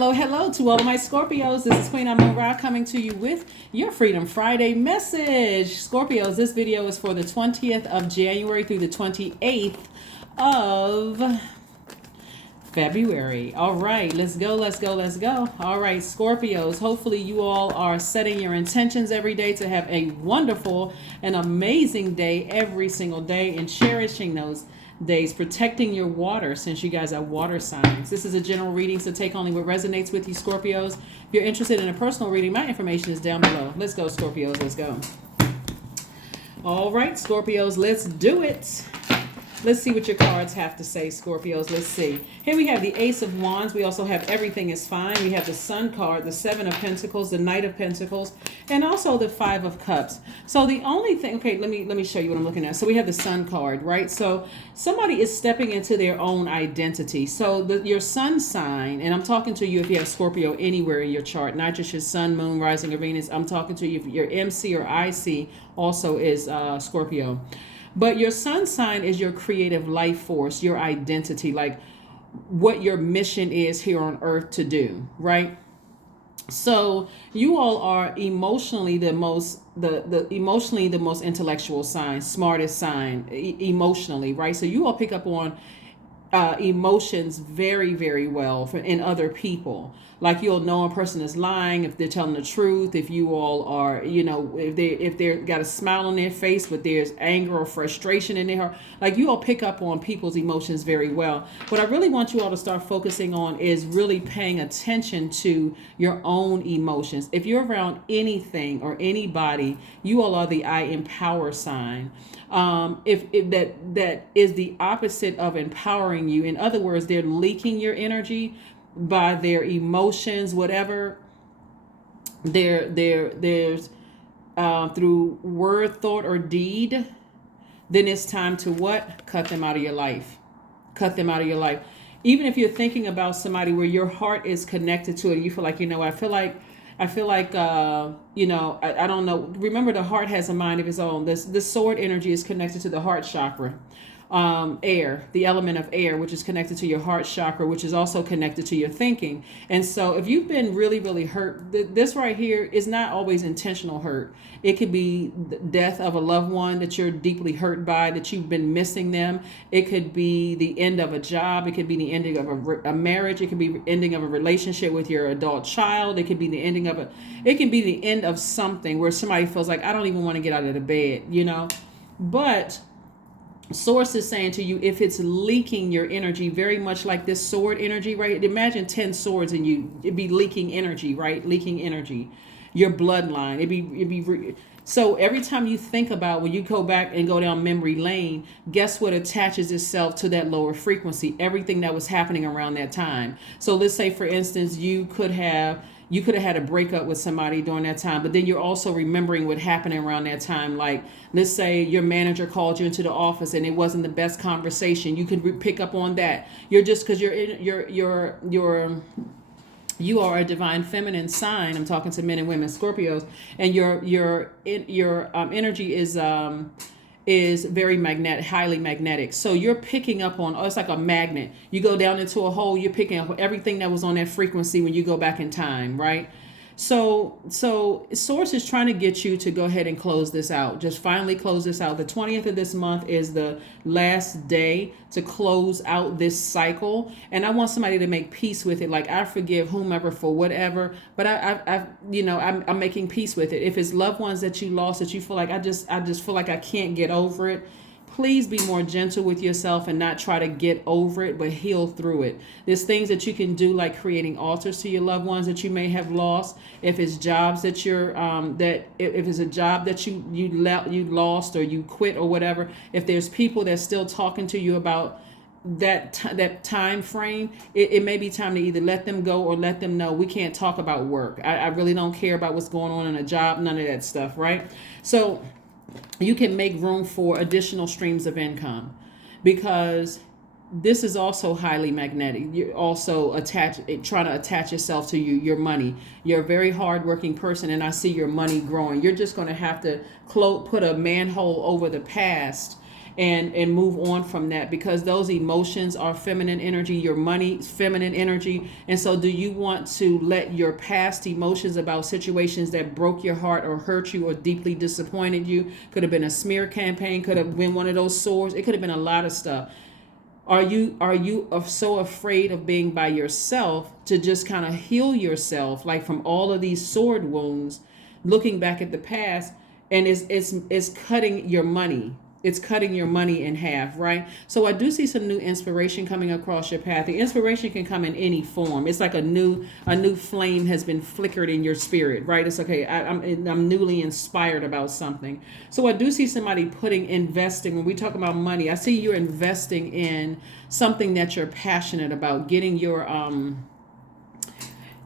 Hello to all of my Scorpios. This is Queen Amon coming to you with your Freedom Friday message. Scorpios, this video is for the 20th of January through the 28th of February. All right, let's go. All right, Scorpios, hopefully you all are setting your intentions every day to have a wonderful and amazing day every single day and cherishing those days, protecting your water since you guys are water signs. This is a general reading, so take only what resonates with you, Scorpios. If you're interested in a personal reading, my information is down below. Let's go, Scorpios. Let's go. All right, Scorpios, let's do it. Let's see what your cards have to say, Scorpios. Let's see. Here we have the Ace of Wands. We also have Everything is Fine. We have the Sun card, the Seven of Pentacles, the Knight of Pentacles, and also the Five of Cups. So the only thing, okay, let me show you what I'm looking at. So we have the Sun card, right? So somebody is stepping into their own identity. So your Sun sign, and I'm talking to you if you have Scorpio anywhere in your chart, not just your Sun, Moon, Rising, or Venus. I'm talking to you if your MC or IC also is Scorpio. But your Sun sign is your creative life force, your identity, like what your mission is here on earth to do, right? So you all are emotionally the most intellectual sign, smartest sign, emotionally, right? So you all pick up on emotions very, very well in other people. Like you'll know a person is lying if they're telling the truth. If you all are, if they're got a smile on their face, but there's anger or frustration in their heart. Like you all pick up on people's emotions very well. What I really want you all to start focusing on is really paying attention to your own emotions. If you're around anything or anybody, you all are the I empower sign. If that is the opposite of empowering you. In other words, they're leaking your energy by their emotions, whatever. There's through word, thought, or deed. Then it's time to what? Cut them out of your life. Cut them out of your life. Even if you're thinking about somebody where your heart is connected to it, you feel like, I feel like, I don't know. Remember, the heart has a mind of its own. This sword energy is connected to the heart chakra. Air, the element of air, which is connected to your heart chakra, which is also connected to your thinking. And so if you've been really, really hurt, this right here is not always intentional hurt. It could be the death of a loved one that you're deeply hurt by, that you've been missing them. It could be the end of a job. It could be the ending of a marriage. It could be the ending of a relationship with your adult child. It could be the ending of it can be the end of something where somebody feels like, I don't even want to get out of the bed, But Source is saying to you, if it's leaking your energy, very much like this sword energy, right? Imagine 10 swords in you. It'd be leaking energy, right? Leaking energy. Your bloodline. So every time you think about, when you go back and go down memory lane, guess what attaches itself to that lower frequency? Everything that was happening around that time. So let's say, for instance, you could have had a breakup with somebody during that time, but then you're also remembering what happened around that time. Like, let's say your manager called you into the office and it wasn't the best conversation. You could pick up on that. You're just, because you are a divine feminine sign. I'm talking to men and women, Scorpios, and your energy is very magnetic, highly magnetic. So you're picking up on, it's like a magnet. You go down into a hole, you're picking up everything that was on that frequency when you go back in time, right? So Source is trying to get you to go ahead and close this out. Just finally close this out. The 20th of this month is the last day to close out this cycle. And I want somebody to make peace with it. Like, I forgive whomever for whatever, but I'm making peace with it. If it's loved ones that you lost, that you feel like, I just feel like I can't get over it, please be more gentle with yourself and not try to get over it, but heal through it. There's things that you can do, like creating altars to your loved ones that you may have lost. If it's jobs that you're if it's a job that you lost or you quit or whatever, if there's people that's still talking to you about that time frame, it may be time to either let them go or let them know we can't talk about work. I really don't care about what's going on in a job, none of that stuff, right? So you can make room for additional streams of income, because this is also highly magnetic. You're also trying to attach yourself to your money. You're a very hardworking person, and I see your money growing. You're just going to have to put a manhole over the past and move on from that, because those emotions are feminine energy. Your money is feminine energy. And so do you want to let your past emotions about situations that broke your heart or hurt you or deeply disappointed you, could have been a smear campaign, could have been one of those sores, it could have been a lot of stuff. Are you so afraid of being by yourself to just kind of heal yourself, like from all of these sword wounds, looking back at the past, and it's cutting your money. It's cutting your money in half, right? So I do see some new inspiration coming across your path. The inspiration can come in any form. It's like a new flame has been flickered in your spirit, right? It's okay. I'm newly inspired about something. So I do see somebody investing. When we talk about money, I see you're investing in something that you're passionate about. Getting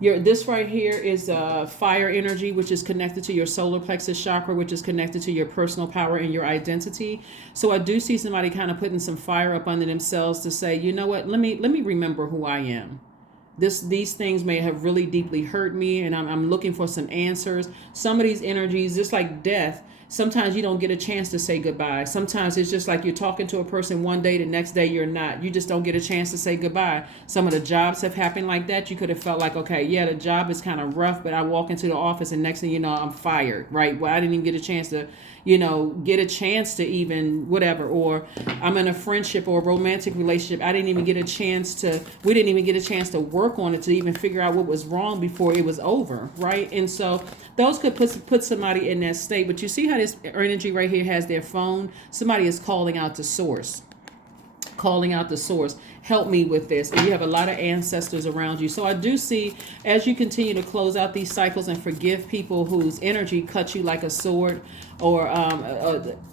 this right here is fire energy, which is connected to your solar plexus chakra, which is connected to your personal power and your identity. So I do see somebody kind of putting some fire up under themselves to say, you know what, let me remember who I am. These things may have really deeply hurt me, and I'm looking for some answers. Some of these energies, just like death, sometimes you don't get a chance to say goodbye. Sometimes it's just like you're talking to a person one day, the next day you're not. You just don't get a chance to say goodbye. Some of the jobs have happened like that. You could have felt like, okay, yeah, the job is kind of rough, but I walk into the office and next thing you know, I'm fired, right? Well, I didn't even get a chance to, even whatever. Or I'm in a friendship or a romantic relationship. We didn't even get a chance to work on it, to even figure out what was wrong before it was over, right? And so those could put somebody in that state. But you see how this energy right here has their phone? Somebody is calling out to source. Help me with this. And you have a lot of ancestors around you. So I do see, as you continue to close out these cycles and forgive people whose energy cut you like a sword, or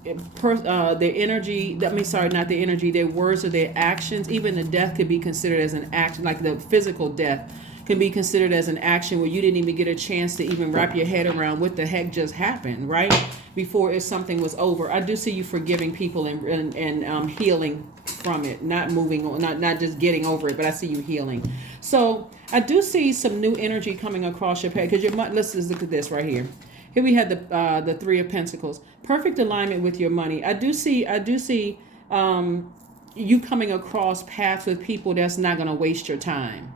their energy, their words or their actions, even the death could be considered as an action, like the physical death can be considered as an action where you didn't even get a chance to even wrap your head around what the heck just happened, right? Before something was over. I do see you forgiving people and healing from it, not moving on, not just getting over it, but I see you healing. So I do see some new energy coming across your path, because let's just look at this right here. Here we had the Three of Pentacles, perfect alignment with your money. I do see you coming across paths with people that's not going to waste your time.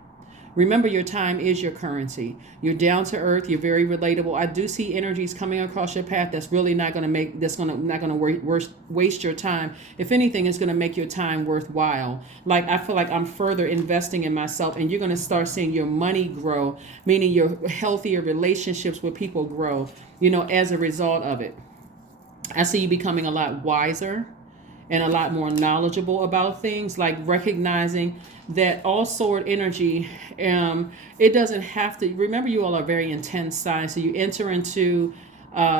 Remember, your time is your currency. You're down to earth. You're very relatable. I do see energies coming across your path that's really not going to waste your time. If anything, it's going to make your time worthwhile. Like, I feel like I'm further investing in myself, and you're going to start seeing your money grow, meaning your healthier relationships with people grow, as a result of it. I see you becoming a lot wiser and a lot more knowledgeable about things, like recognizing that all sword energy, it doesn't have to, remember, you all are very intense signs, so you enter into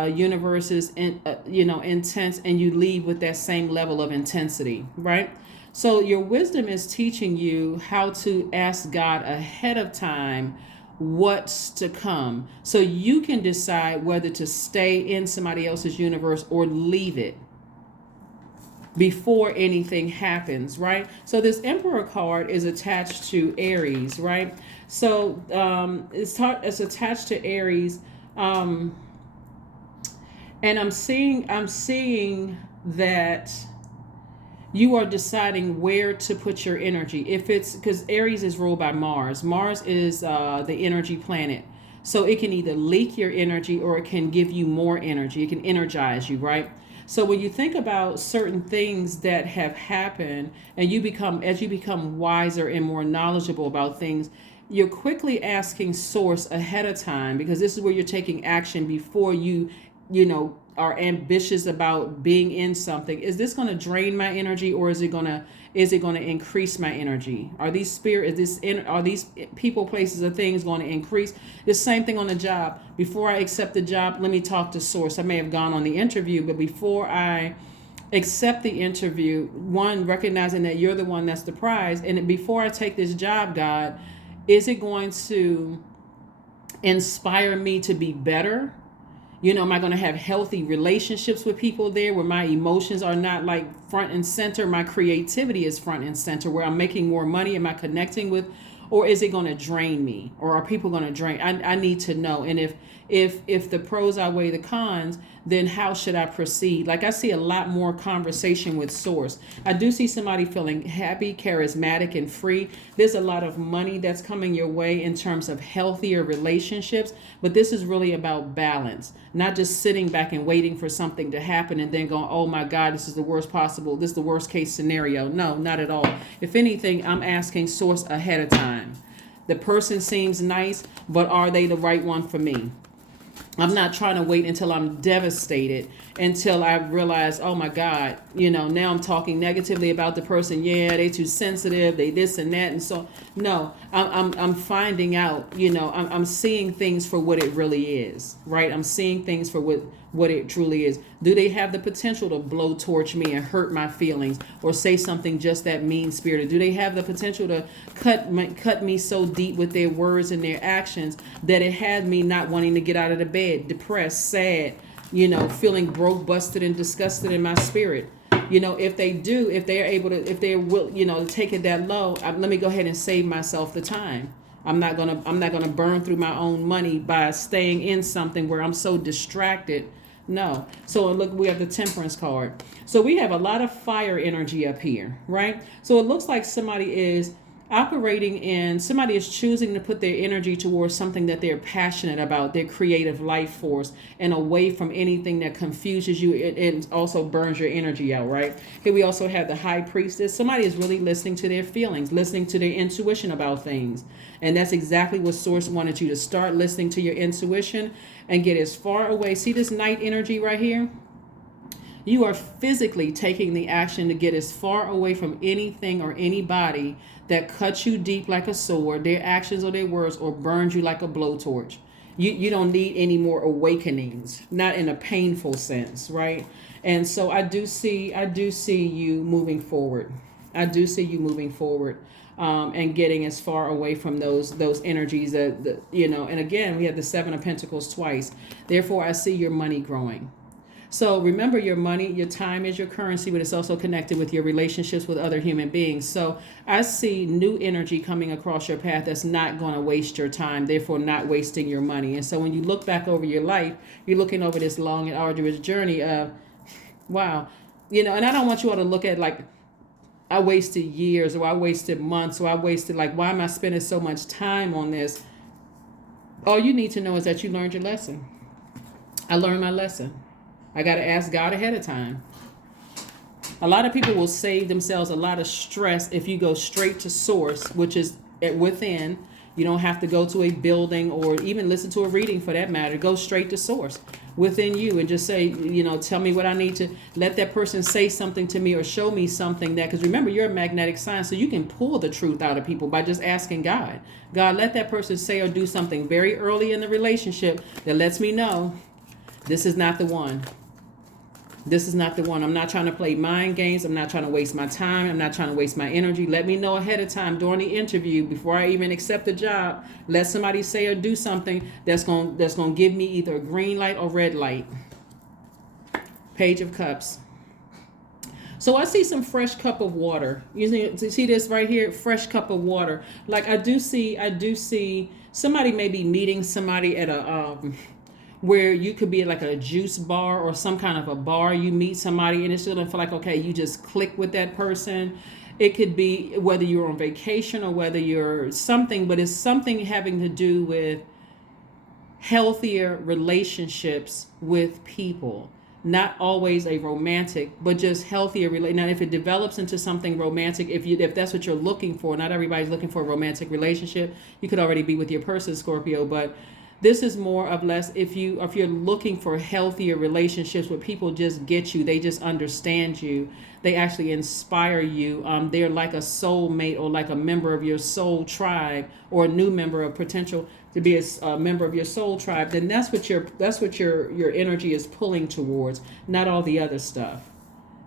universes intense, and you leave with that same level of intensity, right? So your wisdom is teaching you how to ask God ahead of time what's to come, so you can decide whether to stay in somebody else's universe or leave it before anything happens, right? So this Emperor card is attached to Aries, right? So it's attached to Aries, and I'm seeing that you are deciding where to put your energy. If it's, because Aries is ruled by Mars. Mars is the energy planet. So it can either leak your energy or it can give you more energy. It can energize you, right? So when you think about certain things that have happened, and as you become wiser and more knowledgeable about things, you're quickly asking source ahead of time, because this is where you're taking action before you are ambitious about being in something. Is this going to drain my energy, or is it going to increase my energy? Are these people, places, or things going to increase? The same thing on the job. Before I accept the job, let me talk to source. I may have gone on the interview, but before I accept the interview, one, recognizing that you're the one that's the prize, and before I take this job, God, is it going to inspire me to be better? Am I going to have healthy relationships with people there, where my emotions are not like front and center? My creativity is front and center, where I'm making more money. Am I connecting with or is it going to drain me, or are people going to drain? I need to know. And if the pros outweigh the cons, then how should I proceed? Like, I see a lot more conversation with source. I do see somebody feeling happy, charismatic, and free. There's a lot of money that's coming your way in terms of healthier relationships, but this is really about balance, not just sitting back and waiting for something to happen and then going, oh my God, this is the worst possible, this is the worst case scenario. No, not at all. If anything, I'm asking source ahead of time. The person seems nice, but are they the right one for me? I'm not trying to wait until I'm devastated, until I realize, oh my God, now I'm talking negatively about the person. Yeah, they too sensitive, they this and that. And so, no, I'm finding out, I'm seeing things for what it really is, right? I'm seeing things for what it truly is. Do they have the potential to blowtorch me and hurt my feelings, or say something just that mean-spirited? Do they have the potential to cut me so deep with their words and their actions that it had me not wanting to get out of the bed, depressed, sad, feeling broke, busted, and disgusted in my spirit? If they do, if they're able to, if they're will, to take it that low, let me go ahead and save myself the time. I'm not gonna burn through my own money by staying in something where I'm so distracted. No. So look, we have the Temperance card. So we have a lot of fire energy up here, right? So it looks like somebody is somebody is choosing to put their energy towards something that they're passionate about, their creative life force, and away from anything that confuses you and also burns your energy out, right? Here we also have the High Priestess. Somebody is really listening to their feelings, listening to their intuition about things. And that's exactly what Source wanted you to start listening to your intuition and get as far away. See this Knight energy right here? You are physically taking the action to get as far away from anything or anybody that cuts you deep like a sword, their actions or their words, or burns you like a blowtorch. You don't need any more awakenings, not in a painful sense, right? And so I do see you moving forward. I do see you moving forward, and getting as far away from those energies that And again, we have the Seven of Pentacles twice. Therefore, I see your money growing. So remember, your money, your time is your currency, but it's also connected with your relationships with other human beings. So I see new energy coming across your path that's not going to waste your time, therefore not wasting your money. And so when you look back over your life, you're looking over this long and arduous journey of, wow, and I don't want you all to look at like, I wasted years, or I wasted months, or I wasted, like, why am I spending so much time on this? All you need to know is that you learned your lesson. I learned my lesson. I got to ask God ahead of time. A lot of people will save themselves a lot of stress if you go straight to source, which is within. You don't have to go to a building or even listen to a reading for that matter. Go straight to source within you and just say, tell me what I need to, let that person say something to me or show me something that, because remember, you're a magnetic sign, so you can pull the truth out of people by just asking God. God, let that person say or do something very early in the relationship that lets me know this is not the one. This is not the one. I'm not trying to play mind games. I'm not trying to waste my time. I'm not trying to waste my energy. Let me know ahead of time during the interview before I even accept the job. Let somebody say or do something that's going to give me either a green light or red light. Page of Cups. So I see some fresh cup of water. You see this right here? Fresh cup of water. Like I do see somebody maybe meeting somebody at a where you could be like a juice bar or some kind of a bar. You meet somebody and it's gonna feel like, okay, you just click with that person. It could be whether you're on vacation or whether you're something, but it's something having to do with healthier relationships with people. Not always a romantic, but just healthier. Now, if it develops into something romantic, if that's what you're looking for, not everybody's looking for a romantic relationship. You could already be with your person, Scorpio, but this is more or less if you're looking for healthier relationships where people just get you, they just understand you, they actually inspire you. They're like a soulmate or like a member of your soul tribe or a new member of potential to be a member of your soul tribe. Then that's what your energy is pulling towards, not all the other stuff.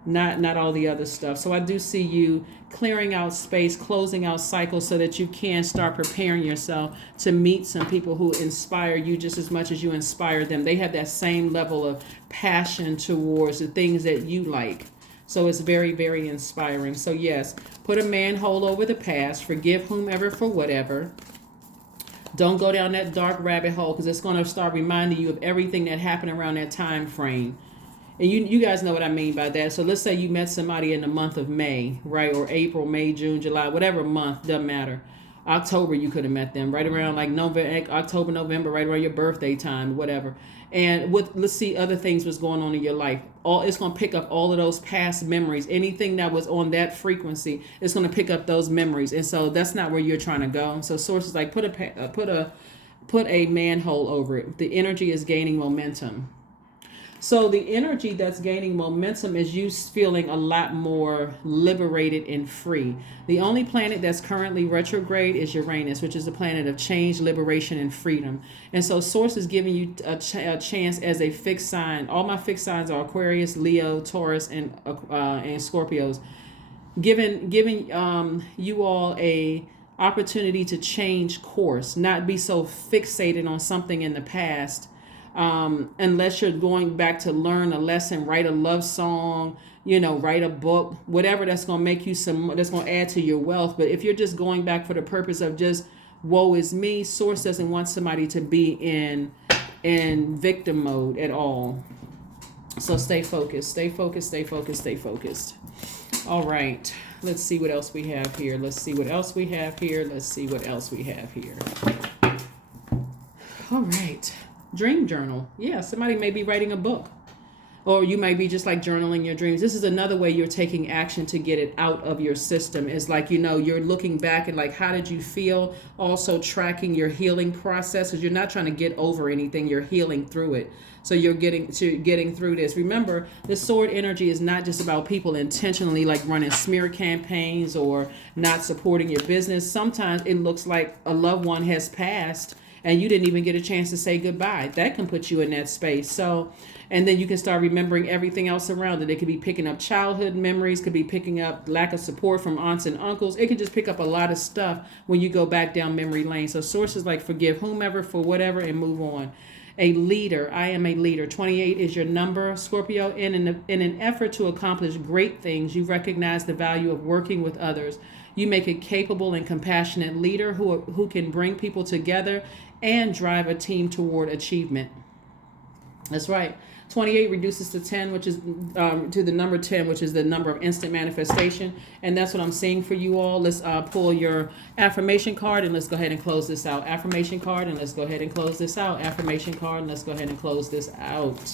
Not all the other stuff. So I do see you clearing out space, closing out cycles so that you can start preparing yourself to meet some people who inspire you just as much as you inspire them. They have that same level of passion towards the things that you like. So it's very, very inspiring. So yes, put a manhole over the past, forgive whomever for whatever. Don't go down that dark rabbit hole, because it's going to start reminding you of everything that happened around that time frame. And you guys know what I mean by that. So let's say you met somebody in the month of May, right? Or April, May, June, July, whatever month, doesn't matter. October, you could have met them right around like November, October, November, right around your birthday time, whatever. And let's see other things was going on in your life. It's going to pick up all of those past memories. Anything that was on that frequency, it's going to pick up those memories. And so that's not where you're trying to go. So sources like put a manhole over it. The energy is gaining momentum. So the energy that's gaining momentum is you feeling a lot more liberated and free. The only planet that's currently retrograde is Uranus, which is the planet of change, liberation, and freedom. And so Source is giving you a chance as a fixed sign. All my fixed signs are Aquarius, Leo, Taurus, and Scorpios. Giving you all a opportunity to change course, not be so fixated on something in the past. Unless you're going back to learn a lesson, write a love song, write a book, whatever that's going to make you that's going to add to your wealth. But if you're just going back for the purpose of just woe is me, Source doesn't want somebody to be in victim mode at all. So stay focused, stay focused, stay focused, stay focused. All right. Let's see what else we have here. Let's see what else we have here. Let's see what else we have here. All right. Dream journal. Yeah, somebody may be writing a book, or you might be just like journaling your dreams. This is another way you're taking action to get it out of your system. It's like, you're looking back and like, how did you feel? Also tracking your healing process, because you're not trying to get over anything. You're healing through it. So you're getting through this. Remember, the sword energy is not just about people intentionally like running smear campaigns or not supporting your business. Sometimes it looks like a loved one has passed and you didn't even get a chance to say goodbye. That can put you in that space. So, and then you can start remembering everything else around it. It could be picking up childhood memories, could be picking up lack of support from aunts and uncles. It can just pick up a lot of stuff when you go back down memory lane. So sources like forgive whomever for whatever and move on. A leader. I am a leader. 28 is your number, Scorpio. In an effort to accomplish great things, you recognize the value of working with others. You make a capable and compassionate leader who can bring people together and drive a team toward achievement. That's right. 28 reduces to 10, which is to the number 10, which is the number of instant manifestation. And that's what I'm seeing for you all. Let's pull your affirmation card and let's go ahead and close this out. Affirmation card and let's go ahead and close this out. Affirmation card and let's go ahead and close this out.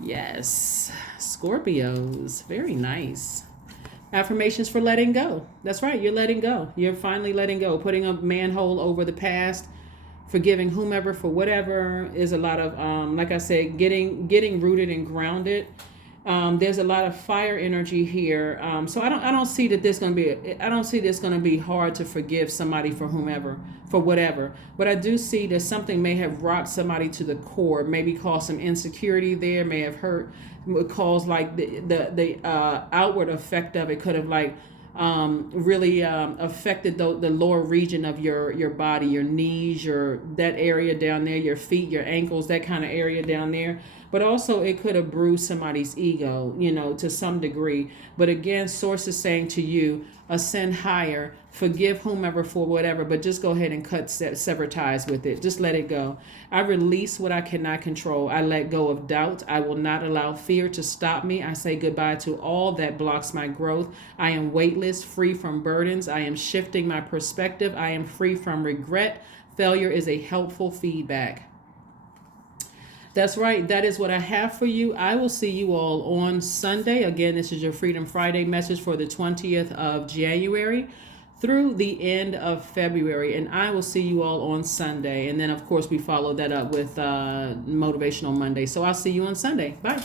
Yes. Scorpios. Very nice. Affirmations for letting go. That's right. You're letting go. You're finally letting go. Putting a manhole over the past. Forgiving whomever for whatever is a lot of, like I said, getting rooted and grounded. There's a lot of fire energy here. So I don't see that there's going to be hard to forgive somebody for whomever, for whatever. But I do see that something may have rocked somebody to the core, maybe caused some insecurity there, may have hurt, caused like the outward effect of it could have like really affected the lower region of your body, your knees, that area down there, your feet, your ankles, that kind of area down there. But also it could have bruised somebody's ego, to some degree. But again, Source is saying to you, ascend higher, forgive whomever for whatever, but just go ahead and sever ties with it. Just let it go. I release what I cannot control. I let go of doubt. I will not allow fear to stop me. I say goodbye to all that blocks my growth. I am weightless, free from burdens. I am shifting my perspective. I am free from regret. Failure is a helpful feedback. That's right. That is what I have for you. I will see you all on Sunday. Again, this is your Freedom Friday message for the 20th of January through the end of February. And I will see you all on Sunday. And then, of course, we follow that up with Motivational Monday. So I'll see you on Sunday. Bye.